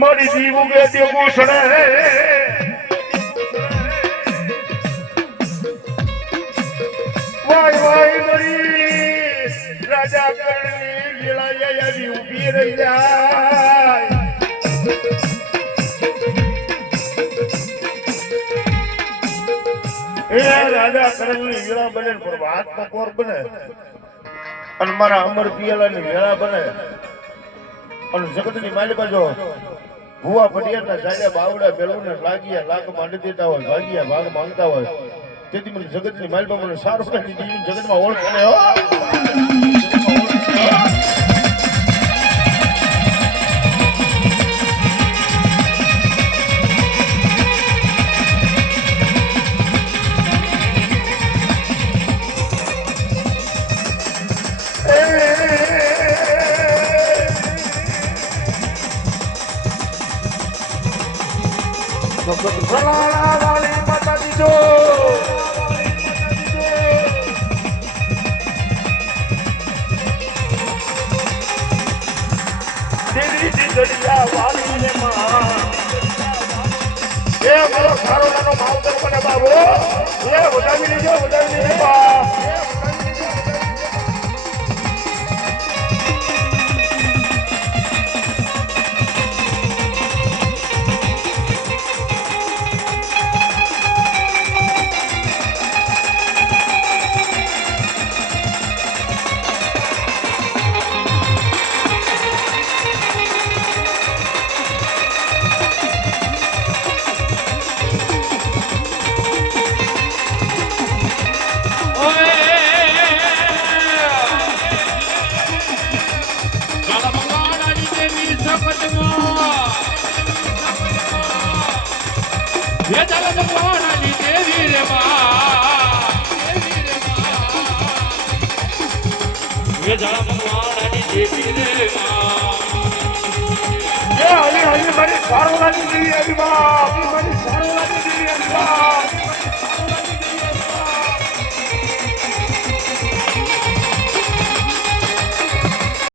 મારી જીવ ઉગે તે ઘૂસણે વાય વાય મરી રાજા કરણી ગીળા આવી ઊભી રહી જાય એ રાજા કરણી ગીળા બને પ્રભાત પકોર બને અને મારા અમર પિયાલાની વેળા બને અને જગતની માલિકા જો ભુવા પટિયાના ચાલ્યા બાવડા બેલોને લાગીયા લાખ માંડી દેતા હોય ભાગ્યા ભાગ માંગતા હોય તેથી મને જગતની માલિકા મને સારું કરી દીધી જગતમાં ઓળખે હો વાલી માતા દીજો દેવી દીદડિયા વાલી ને માં એ મારો સારો નાનો માવતર બને બાબો એ વધાવી લેજો બા મારી